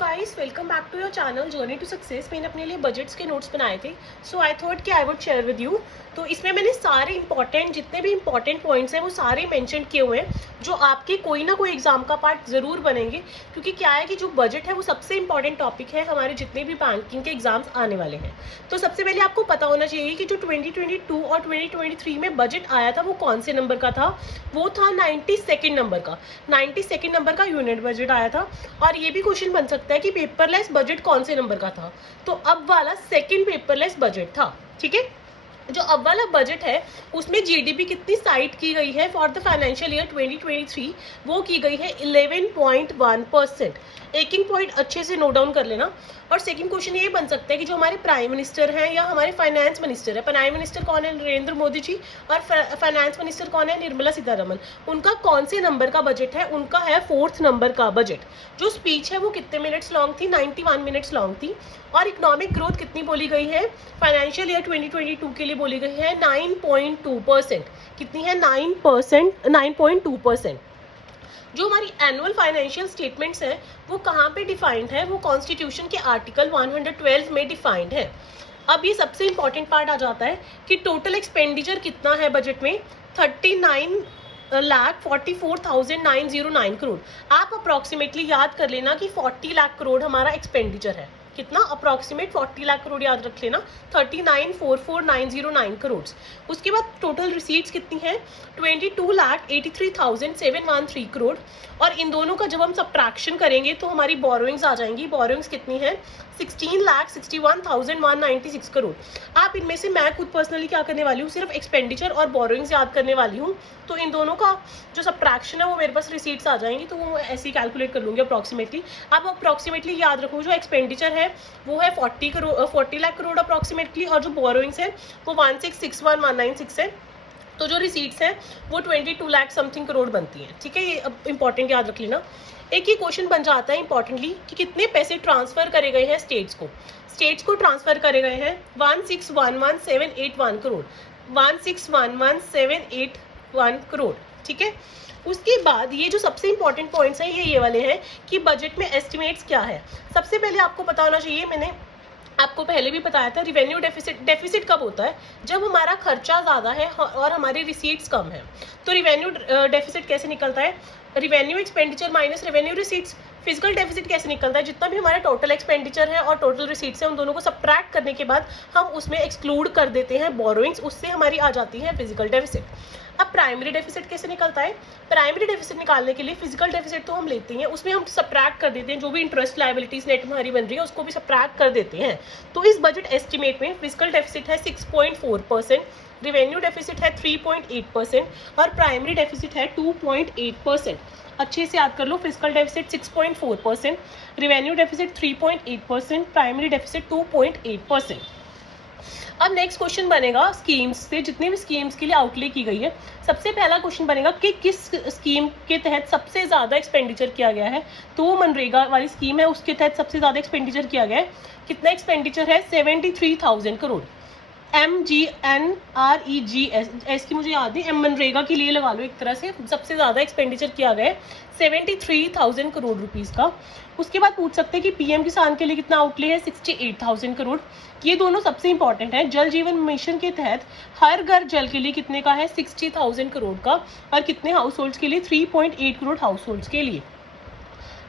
Guys welcome back to your channel journey to success. मैंने अपने लिए बजट्स के नोट्स बनाए थे, सो आई थॉट कि I would share with you. तो इसमें मैंने सारे इंपॉर्टेंट जितने भी इंपॉर्टेंट पॉइंट्स हैं वो सारे मेंशन किए हुए हैं, जो आपके कोई ना कोई एग्जाम का पार्ट ज़रूर बनेंगे। क्योंकि क्या है कि जो बजट है वो सबसे इंपॉर्टेंट टॉपिक है हमारे जितने भी बैंकिंग के एग्जाम्स आने वाले हैं। तो सबसे पहले आपको पता होना चाहिए कि जो 2022 और 2023 में बजट आया था वो कौन से नंबर का था। वो था 92 नंबर का। 92 नंबर का यूनिट बजट आया था। और ये भी क्वेश्चन बन सकता है कि पेपरलेस बजट कौन से नंबर का था। तो अब वाला सेकंड पेपरलेस बजट था। ठीक है, जो अब वाला बजट है उसमें जीडीपी कितनी साइट की गई है फॉर द फाइनेंशियल ईयर 2023, वो की गई है 11.1%। एक पॉइंट अच्छे से नोट डाउन कर लेना। और सेकंड क्वेश्चन ये बन सकता है कि जो हमारे प्राइम मिनिस्टर हैं या हमारे फाइनेंस मिनिस्टर है, प्राइम मिनिस्टर कौन है, नरेंद्र मोदी जी, और फाइनेंस मिनिस्टर कौन है, निर्मला सीतारमन, उनका कौन से नंबर का बजट है। उनका है 4th नंबर का बजट। जो स्पीच है वो कितने मिनट्स लॉन्ग थी, 91 मिनट्स लॉन्ग थी। और इकोनॉमिक ग्रोथ कितनी बोली गई है फाइनेंशियल ईयर 2022 के लिए, बोली गई है 9.2%। कितनी है, 9.2%। जो हमारी एनुअल फाइनेंशियल स्टेटमेंट्स हैं वो कहाँ पे डिफाइंड है, वो कॉन्स्टिट्यूशन के आर्टिकल 112 में डिफाइंड है। अब ये सबसे इंपॉर्टेंट पार्ट आ जाता है कि टोटल एक्सपेंडिचर कितना है बजट में, 39,44,909 करोड़। आप अप्रॉक्सीमेटली याद कर लेना कि 40 लाख करोड़ हमारा एक्सपेंडिचर है। कितना, अप्रॉक्सीमेट 40 लाख करोड़ याद रख लेना, 39,44,909 करोड़। उसके बाद टोटल रिसीट्स कितनी है, 22,83,713 करोड़। और इन दोनों का जब हम सब्ट्रैक्शन करेंगे तो हमारी बोरोइंग्स आ जाएंगी। बोरोइंग्स कितनी है, 16,61,196 करोड़। आप इनमें से, मैं खुद पर्सनली क्या करने वाली हूँ, सिर्फ एक्सपेंडिचर और बोरोइंग्स याद करने वाली हूँ। तो इन दोनों का जो सब्ट्रैक्शन है वो मेरे पास रिसीट्स आ जाएंगी, तो वो ऐसे ही कैलकुलेट कर लूँगी अप्रॉक्सीमेटली। आप अप्रॉक्सीमेटली याद रखो, जो एक्सपेंडिचर है वो है 40 लाख करोड़ अप्रॉक्सीमेटली, और जो बोरोइंग्स है वो 1661,196 है। तो जो रिसीट्स हैं वो 22 लाख समथिंग करोड़ बनती हैं। ठीक है, ये अब इंपॉर्टेंट याद रख लेना। एक ही क्वेश्चन बन जाता है इंपॉर्टेंटली कि कितने पैसे ट्रांसफर करे गए हैं स्टेट्स को। स्टेट्स को ट्रांसफर करे गए हैं 1611,781 करोड़, 1611,781 करोड़। ठीक है, उसके बाद ये जो सबसे इंपॉर्टेंट पॉइंट्स हैं ये वाले हैं कि बजट में एस्टिमेट्स क्या है। सबसे पहले आपको पता होना चाहिए, मैंने आपको पहले भी बताया था, रिवेन्यू डेफिसिट। डेफिसिट कब होता है, जब हमारा खर्चा ज़्यादा है और हमारी रिसीट्स कम है। तो रिवेन्यू डेफिसिट कैसे निकलता है, revenue expenditure minus revenue receipts. Physical deficit कैसे निकलता है, जितना भी हमारा टोटल एक्सपेंडिचर है और टोटल रिसीट्स है उन दोनों को सब्ट्रैक्ट करने के बाद हम उसमें एक्सक्लूड कर देते हैं बोरोइंग्स, उससे हमारी आ जाती है फिजिकल डेफिसिट। अब प्राइमरी डेफिसिट कैसे निकलता है, प्राइमरी डेफिसिट निकालने के लिए फिजिकल डेफिसिट तो हम लेते हैं, उसमें हम सब्ट्रैक्ट कर देते हैं जो भी इंटरेस्ट लायबिलिटीज नेट हमारी बन रही है उसको भी सब्ट्रैक्ट कर देते हैं। तो इस बजट एस्टिमेट में फिजिकल डेफिसिट है 6.4%, रिवेन्यू डेफिसिट है 3.8% और प्राइमरी डेफिसिट है 2.8%। अच्छे से याद कर लो, physical deficit 6.4%, revenue deficit 3.8%, primary deficit 2.8%। अब नेक्स्ट क्वेश्चन बनेगा स्कीम्स से, जितने भी स्कीम्स के लिए आउटले की गई है। सबसे पहला क्वेश्चन बनेगा कि किस स्कीम के तहत सबसे ज़्यादा एक्सपेंडिचर किया गया है। तो वो मनरेगा वाली स्कीम है, उसके तहत सबसे ज़्यादा एक्सपेंडिचर किया गया है। कितना एक्सपेंडिचर है, 73,000 करोड़। MGNREGS की मुझे याद है, मनरेगा के लिए लगा लो एक तरह से, सबसे ज़्यादा एक्सपेंडिचर किया गया है 73,000 करोड़ रुपीज़ का। उसके बाद पूछ सकते हैं कि पीएम किसान के लिए कितना आउटले है, 68,000 करोड़। ये दोनों सबसे इंपॉर्टेंट है। जल जीवन मिशन के तहत हर घर जल के लिए कितने का है, 60,000 करोड़ का, और कितने हाउस होल्ड्स के लिए, 3.8 करोड़ हाउस होल्ड्स के लिए।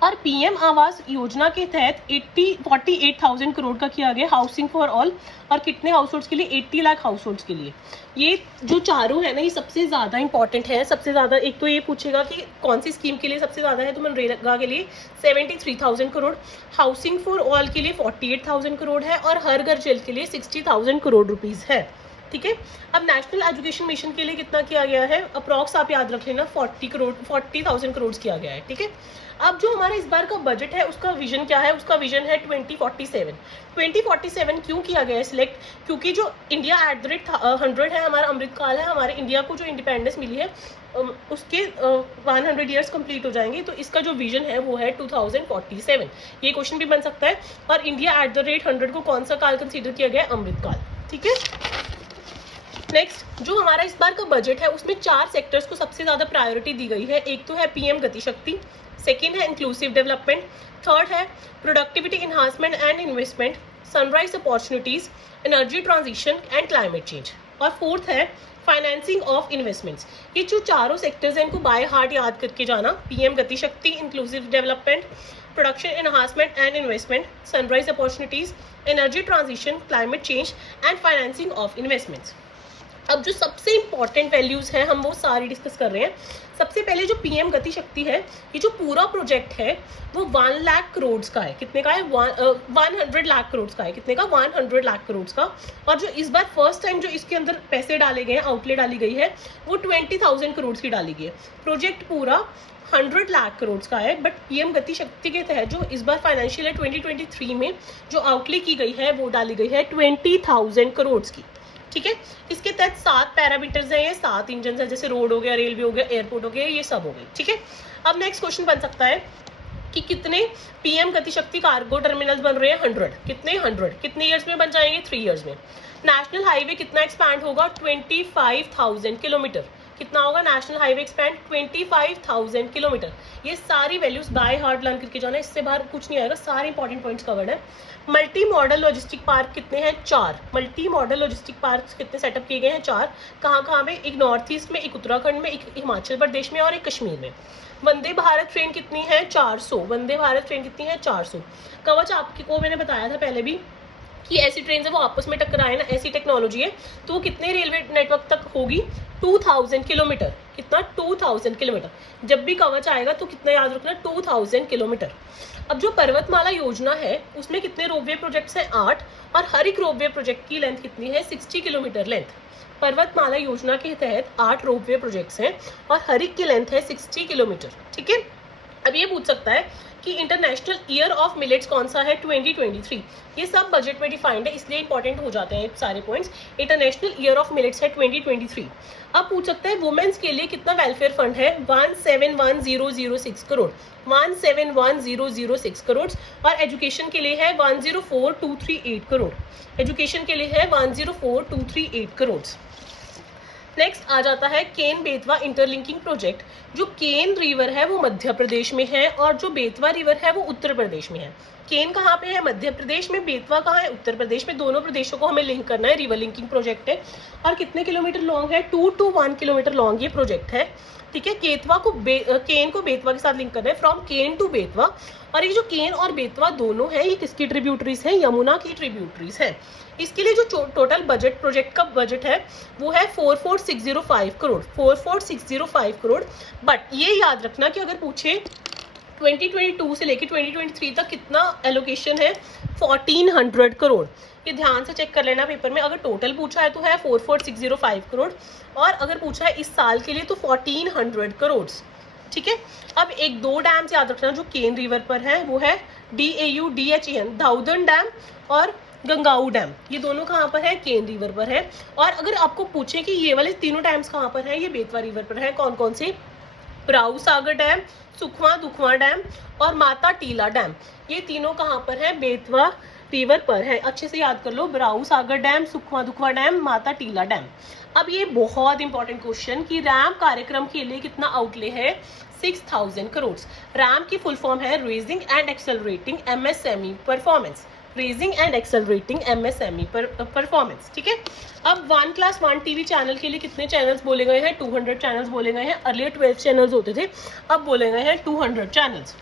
और पीएम आवास योजना के तहत 48,000 करोड़ का किया गया हाउसिंग फॉर ऑल, और कितने हाउस होल्ड्स के लिए, 80 लाख हाउस होल्ड्स के लिए। ये जो चारों है ना, ये सबसे ज़्यादा इंपॉर्टेंट है। सबसे ज़्यादा एक तो ये पूछेगा कि कौन सी स्कीम के लिए सबसे ज़्यादा है, तो मनरेगा के लिए 73,000 करोड़, हाउसिंग फॉर ऑल के लिए 48,000 करोड़ है, और हर घर जल के लिए 60,000 करोड़ रुपीज़ है। ठीक है, अब नेशनल एजुकेशन मिशन के लिए कितना किया गया है, अप्रॉक्स आप याद रख लेना 40,000 करोड़ किया गया है। ठीक है, अब जो हमारा इस बार का बजट है उसका विजन क्या है, उसका विजन है 2047। 2047 क्यों किया गया है सिलेक्ट, क्योंकि जो इंडिया एट द रेट 100 है, हमारा अमृतकाल है, हमारे इंडिया को जो इंडिपेंडेंस मिली है उसके 100 ईयर्स कंप्लीट हो जाएंगे। तो इसका जो विजन है वो है 2047। ये क्वेश्चन भी बन सकता है। और इंडिया एट द रेट 100 को कौन सा काल कंसीडर किया गया है, अमृतकाल। ठीक है, नेक्स्ट जो हमारा इस बार का बजट है उसमें 4 सेक्टर्स को सबसे ज़्यादा प्रायोरिटी दी गई है। एक तो है पीएम गति शक्ति, सेकेंड है इंक्लूसिव डेवलपमेंट, थर्ड है productivity enhancement and investment, sunrise opportunities, energy transition and climate change, और फोर्थ है फाइनेंसिंग ऑफ इन्वेस्टमेंट्स। ये जो चारों सेक्टर्स हैं इनको बाय हार्ट याद करके जाना, पीएम गति शक्ति, inclusive development, production enhancement and investment, sunrise opportunities, energy transition, climate change and financing of investments. अब जो सबसे इंपॉर्टेंट वैल्यूज हैं हम वो सारी डिस्कस कर रहे हैं। सबसे पहले जो पीएम गति शक्ति है, ये जो पूरा प्रोजेक्ट है वो 1 लाख करोड़ का है। कितने का है? 100 लाख करोड़ का है। कितने का? 100 लाख करोड़ का। और जो इस बार फर्स्ट टाइम जो इसके अंदर पैसे डाले गए हैं, आउटले डाली गई है, वो 20,000 करोड़ की डाली गई है। प्रोजेक्ट पूरा 100 लाख करोड़ का है, बट पीएम गति शक्ति के तहत जो इस बार फाइनेंशियल ईयर 2023 में जो आउटले की गई है वो डाली गई है 20,000 करोड़ की। ठीक है, इसके तहत 7 पैरामीटर्स हैं, ये 7 इंजन है, जैसे रोड हो गया, रेलवे हो गया, एयरपोर्ट हो गया, ये सब हो गए। ठीक है, अब नेक्स्ट क्वेश्चन बन सकता है कि कितने पीएम गति शक्ति कार्गो टर्मिनल्स बन रहे हैं? 100। कितने? 100। कितने ईयर्स में बन जाएंगे? 3 ईयर्स में। नेशनल हाईवे कितना एक्सपैंड होगा? 25,000 किलोमीटर। कितना होगा नेशनल हाईवे एक्सपैंड? 25,000 किलोमीटर। ये सारी वैल्यूज बाय हार्ट लर्न करके जाना, इससे बाहर कुछ नहीं आएगा, सारे इंपॉर्टेंट पॉइंट्स कवर्ड है। मल्टी मॉडल लॉजिस्टिक पार्क कितने हैं? 4। मल्टी मॉडल लॉजिस्टिक पार्क कितने सेटअप किए गए हैं? 4। कहाँ कहाँ में? एक नॉर्थ ईस्ट में, एक उत्तराखंड में, एक हिमाचल प्रदेश में और एक कश्मीर में। वंदे भारत ट्रेन कितनी है? 400। वंदे भारत ट्रेन कितनी है? 400। कवच आपको मैंने बताया था पहले भी कि ऐसी ट्रेन है वो आपस में टकराए ना, ऐसी टेक्नोलॉजी है, तो वो कितने रेलवे नेटवर्क तक होगी? 2000 किलोमीटर। कितना? 2000 किलोमीटर। जब भी कवच आएगा तो कितना याद रखना? 2000 किलोमीटर। अब जो पर्वतमाला योजना है उसमें कितने रोपवे प्रोजेक्ट्स हैं? 8। और हर एक रोपवे प्रोजेक्ट की लेंथ कितनी है? 60 किलोमीटर लेंथ। पर्वतमाला योजना के तहत 8 रोपवे प्रोजेक्ट्स हैं और हर एक की लेंथ है 60 किलोमीटर। ठीक है, अब ये पूछ सकता है कि इंटरनेशनल ईयर ऑफ मिलेट्स कौन सा है? 2023। ये सब बजट में डिफाइंड है, इसलिए इंपॉर्टेंट हो जाते हैं सारे points. International year of millets है 2023। अब पूछ सकता है वुमेन्स के लिए कितना वेलफेयर फंड है? 171,006 करोड़। 171,006 करोड़। और एजुकेशन के लिए है 104,238 करोड़। एजुकेशन के लिए है 104,238 करोड़। नेक्स्ट आ जाता है केन बेतवा इंटरलिंकिंग प्रोजेक्ट। जो केन रिवर है वो मध्य प्रदेश में है और जो बेतवा रिवर है वो उत्तर प्रदेश में है। केन कहाँ पे है? मध्य प्रदेश में। बेतवा कहाँ है? उत्तर प्रदेश में। दोनों प्रदेशों को हमें लिंक करना है, रिवर लिंकिंग प्रोजेक्ट है। और कितने किलोमीटर लॉन्ग है? 2 to 1 किलोमीटर लॉन्ग ये प्रोजेक्ट है। ठीक है, केन को बेतवा के साथ लिंक करना है, फ्रॉम केन टू बेतवा। और ये जो केन और बेतवा दोनों है ये किसकी ट्रिब्यूटरीज है? यमुना की ट्रिब्यूटरीज है। इसके लिए जो टोटल बजट प्रोजेक्ट का बजट है वो है 44,605 करोड़। 44,605 करोड़। बट ये याद रखना कि अगर पूछे 2022 से लेकर 2023 तक कितना एलोकेशन है? 1400 करोड़। ये ध्यान से चेक कर लेना पेपर में। अगर टोटल पूछा है तो है 44,605 करोड़ और अगर पूछा है इस साल के लिए तो 1400 करोड़। ठीक है, अब एक 2 डैम से याद रखना जो केन रिवर पर है, वो है DAUDHEN, दाऊदन डैम और गंगाऊ डैम। ये दोनों कहाँ पर है? केन रिवर पर है। और अगर आपको पूछे कि ये वाले तीनों डैम्स कहाँ पर है, ये बेतवा रिवर पर है। कौन कौन से? ब्राऊ सागर डैम, सुखवा दुखवा डैम और माता टीला डैम। ये तीनों कहाँ पर है? बेतवा रिवर पर है। अच्छे से याद कर लो, ब्राऊ सागर डैम, सुखवा दुखवा डैम, माता टीला डैम। अब ये बहुत इंपॉर्टेंट क्वेश्चन कि रैम कार्यक्रम के लिए कितना आउटले है? 6,000 करोड़। रैम की फुल फॉर्म है raising and accelerating MSME performance. Raising and accelerating MSME performance. ठीक है, अब 1 क्लास 1 टीवी चैनल के लिए कितने चैनल्स बोले गए हैं? 200 चैनल्स बोले गए हैं। अर्लियर 12 चैनल्स होते थे, अब बोले गए हैं 200 चैनल्स।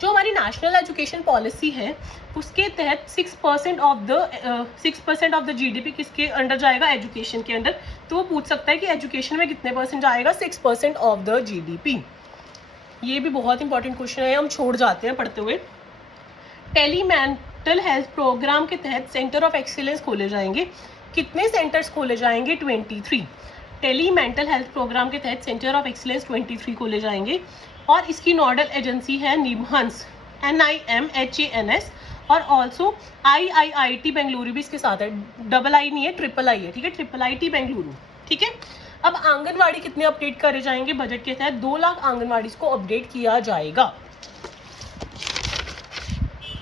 जो हमारी नेशनल एजुकेशन पॉलिसी है उसके तहत 6% ऑफ द GDP किसके अंडर जाएगा? एजुकेशन के अंडर। तो वो पूछ सकता है कि एजुकेशन में कितने परसेंट जाएगा? 6% ऑफ द GDP। ये भी बहुत इंपॉर्टेंट क्वेश्चन है, हम छोड़ जाते हैं पढ़ते हुए। टेलीमेंटल हेल्थ प्रोग्राम के तहत सेंटर ऑफ एक्सीलेंस खोले जाएंगे। कितने सेंटर्स खोले जाएंगे? 23। टेलीमेंटल हेल्थ प्रोग्राम के तहत सेंटर ऑफ एक्सीलेंस 23 खोले जाएंगे और इसकी नोडल एजेंसी है निमहंस, NIMHANS। और ऑल्सो IIIT बेंगलुरु भी इसके साथ है। डबल आई नहीं है, ट्रिपल आई है। ठीक है, IIIT बेंगलुरु। ठीक है, अब आंगनवाड़ी कितने अपडेट करे जाएंगे? बजट के तहत 2 लाख आंगनवाड़ी को अपडेट किया जाएगा।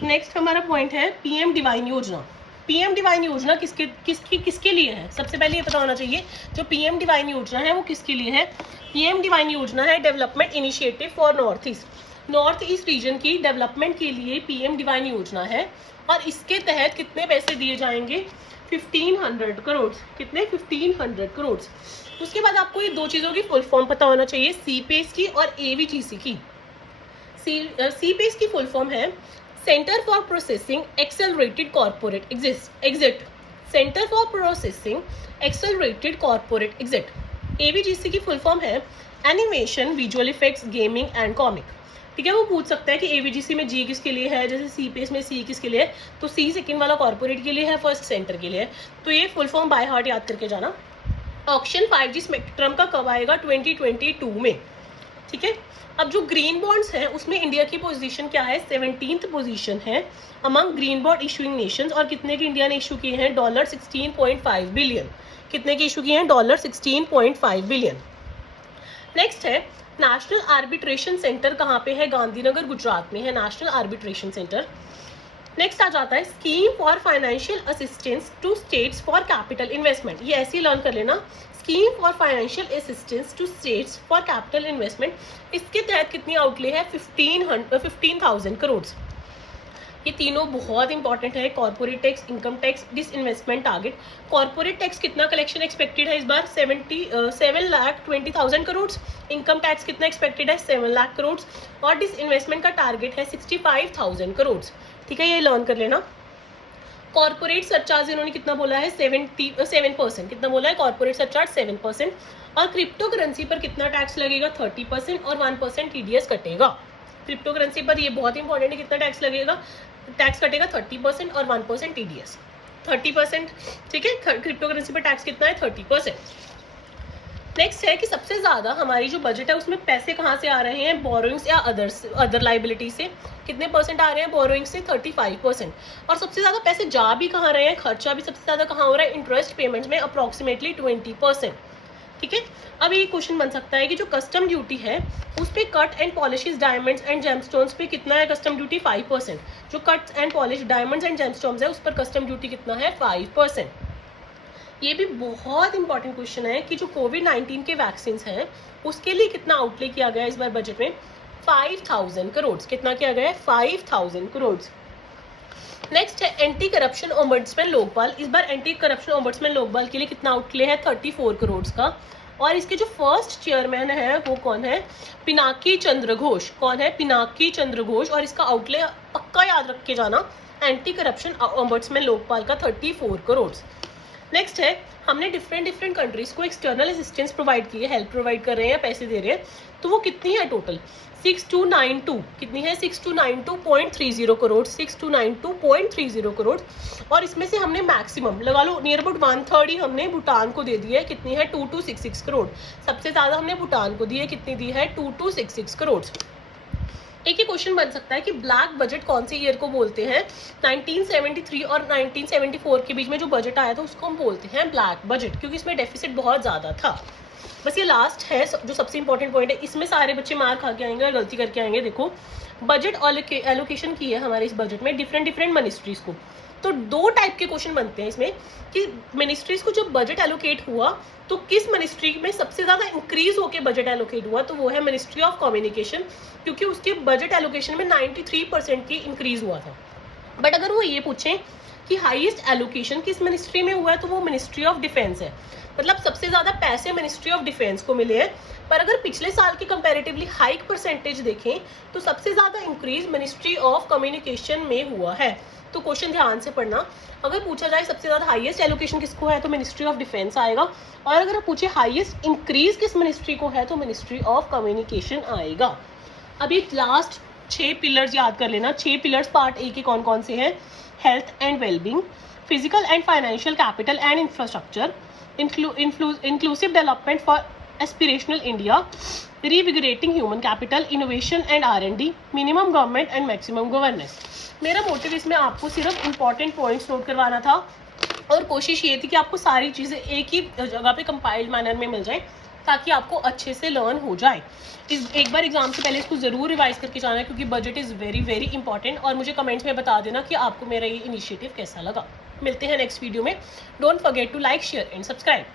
नेक्स्ट हमारा पॉइंट है PM डिवाइन योजना। PM डिवाइन योजना किसके लिए है? सबसे पहले ये पता होना चाहिए जो PM डिवाइन योजना है वो किसके लिए है। PM डिवाइन योजना है development initiative for north east. North east region की डेवलपमेंट के लिए पीएम डिवाइन योजना है और इसके तहत कितने पैसे दिए जाएंगे? 1500 करोड़। कितने? 1500 करोड़। उसके बाद आपको ये दो चीज़ों की फुल फॉर्म पता होना चाहिए, सीपेस की और एवीजीसी की। सीपेस की फुल फॉर्म है centre for processing accelerated corporate exit. Centre for processing accelerated corporate exit. AVGC की फुल फॉर्म है animation, visual effects, gaming and comic. ठीक है, वो पूछ सकता है कि एवीजीसी में जी किसके लिए है, जैसे सीपेस में सी किसके लिए है, तो सी सेकंड वाला कॉर्पोरेट के लिए है, फर्स्ट सेंटर के लिए है। तो ये फुल फॉर्म बाय हार्ट याद करके जाना। ऑक्शन 5G स्पेक्ट्रम का कब आएगा? 2022 में। ठीक है, अब जो ग्रीन बॉन्ड्स हैं उसमें इंडिया की पोजीशन क्या है? 17th पोजीशन है among green bond issuing Nations. और कितने के इंडिया ने इशू किए हैं? $16.5 बिलियन। कितने के इशू किए हैं? $16.5 बिलियन। नेक्स्ट है नेशनल आर्बिट्रेशन सेंटर कहाँ पे है? गांधीनगर गुजरात में है नेशनल आर्बिट्रेशन सेंटर। नेक्स्ट आ जाता है scheme for financial assistance to states for capital investment. ये ऐसे ही लर्न कर लेना, scheme for financial assistance to states for capital investment. इसके तहत कितनी आउटले है? 15,000 करोड़। ये तीनों बहुत इंपॉर्टेंट है। Corporate tax, income tax, disinvestment target. Corporate tax कितना कलेक्शन एक्सपेक्टेड है इस बार? 7,20,000 करोड़। इनकम टैक्स कितना एक्सपेक्टेड है? 7 लाख करोड़। और डिसइन्वेस्टमेंट का टारगेट है 65,000 करोड़। ठीक है, ये लर्न कर लेना। कॉर्पोरेट सरचार्ज इन्होंने कितना बोला है? 7%। कितना बोला है? Corporate surcharge 7%। और क्रिप्टो करेंसी पर कितना टैक्स लगेगा? 30% और 1% टीडीएस कटेगा। क्रिप्टो करेंसी पर ये बहुत इंपॉर्टेंट है, कितना टैक्स लगेगा? टैक्स कटेगा 30% और 1% टीडीएस। 30%। ठीक है, क्रिप्टो करेंसी पर टैक्स कितना है? 30%। नेक्स्ट है कि सबसे ज्यादा हमारी जो बजट है उसमें पैसे कहाँ से आ रहे हैं? बोरोइंग्स या अदर लाइबिलिटी से। कितने परसेंट आ रहे हैं? बोरोइंग से 35%। और सबसे ज्यादा पैसे जा भी कहाँ रहे हैं? खर्चा भी सबसे ज्यादा कहाँ हो रहा है? इंटरेस्ट पेमेंट्स में अप्रोक्सीमेटली 20%। ठीक है, अब ये क्वेश्चन बन सकता है कि जो कस्टम ड्यूटी है उस पे cut and polishes diamonds and gemstones पे कितना है कस्टम ड्यूटी? 5%। जो cut and polish diamonds and gemstones है उस पर कस्टम ड्यूटी कितना है? 5%। ये भी बहुत इंपॉर्टेंट क्वेश्चन है कि जो कोविड-19 के वैक्सीन हैं उसके लिए कितना आउटले किया गया इस बार बजट में? 5,000 करोड़। कितना किया गया है? 5,000 करोड़। नेक्स्ट है एंटी करप्शन ओम्बड्समैन लोकपाल। इस बार एंटी करप्शन ओम्बड्समैन लोकपाल के लिए कितना आउटले है? 34 करोड़ का। और इसके जो फर्स्ट चेयरमैन है वो कौन है? पिनाकी चंद्र घोष। कौन है? पिनाकी चंद्र घोष। और इसका आउटले पक्का याद रख के जाना, एंटी करप्शन ओम्बड्समैन लोकपाल का 34 करोड़। नेक्स्ट है हमने डिफरेंट कंट्रीज को एक्सटर्नल असिस्टेंस प्रोवाइड की है, हेल्प प्रोवाइड कर रहे हैं, पैसे दे रहे हैं। तो वो कितनी है टोटल? 6292। कितनी है? 6292.30 करोड़। 6292.30 करोड़। और इसमें से हमने मैक्सिमम लगा लो नियर अबाउट 1/3 ही हमने भूटान को दे दी है। कितनी है? 2266 करोड़। सबसे ज्यादा हमने भूटान को दी है। कितनी दी है? 2266 करोड़। एक ही क्वेश्चन बन सकता है कि ब्लैक बजट कौन से ईयर को बोलते हैं? 1973 और 1974 के बीच में जो बजट आया था उसको हम बोलते हैं ब्लैक बजट, क्योंकि इसमें डेफिसिट बहुत ज़्यादा था। बस ये लास्ट है जो सबसे इंपॉर्टेंट पॉइंट है, इसमें सारे बच्चे मार खा के आएंगे और गलती करके आएंगे। देखो बजट एलोकेशन की है हमारे इस बजट में डिफरेंट मिनिस्ट्रीज को। तो दो टाइप के क्वेश्चन बनते हैं इसमें कि मिनिस्ट्रीज को जब बजट एलोकेट हुआ तो किस मिनिस्ट्री में सबसे ज़्यादा इंक्रीज होकर बजट एलोकेट हुआ? तो वो है मिनिस्ट्री ऑफ कम्युनिकेशन, क्योंकि उसके बजट एलोकेशन में 93% की इंक्रीज हुआ था। बट अगर वो ये पूछें कि हाईएस्ट एलोकेशन किस मिनिस्ट्री में हुआ है तो वो मिनिस्ट्री ऑफ डिफेंस है। मतलब सबसे ज़्यादा पैसे मिनिस्ट्री ऑफ डिफेंस को मिले हैं। पर अगर पिछले साल के कंपैरेटिवली हाइक परसेंटेज देखें तो सबसे ज़्यादा इंक्रीज मिनिस्ट्री ऑफ कम्युनिकेशन में हुआ है। तो क्वेश्चन ध्यान से पढ़ना, अगर पूछा जाए सबसे ज़्यादा हाईएस्ट एलोकेशन किसको है तो मिनिस्ट्री ऑफ डिफेंस आएगा। और अगर पूछे हाईएस्ट इंक्रीज किस मिनिस्ट्री को है तो मिनिस्ट्री ऑफ कम्युनिकेशन आएगा। अभी लास्ट 6 पिलर्स याद कर लेना। 6 पिलर्स पार्ट ए के कौन कौन से हैं? Health and wellbeing, physical and financial capital and infrastructure, inclusive development for aspirational India, reinvigorating human capital, innovation and R&D, minimum government and maximum governance. मेरा मोटिव इसमें आपको सिर्फ इंपॉर्टेंट पॉइंट्स नोट करवाना था और कोशिश ये थी कि आपको सारी चीज़ें एक ही जगह पे कंपाइल्ड मैनर में मिल जाए ताकि आपको अच्छे से लर्न हो जाए। एक बार एग्जाम से पहले इसको ज़रूर रिवाइज करके जाना है क्योंकि बजट इज़ वेरी इंपॉर्टेंट। और मुझे कमेंट्स में बता देना कि आपको मेरा ये इनिशिएटिव कैसा लगा। मिलते हैं नेक्स्ट वीडियो में। Don't forget to like, share and subscribe.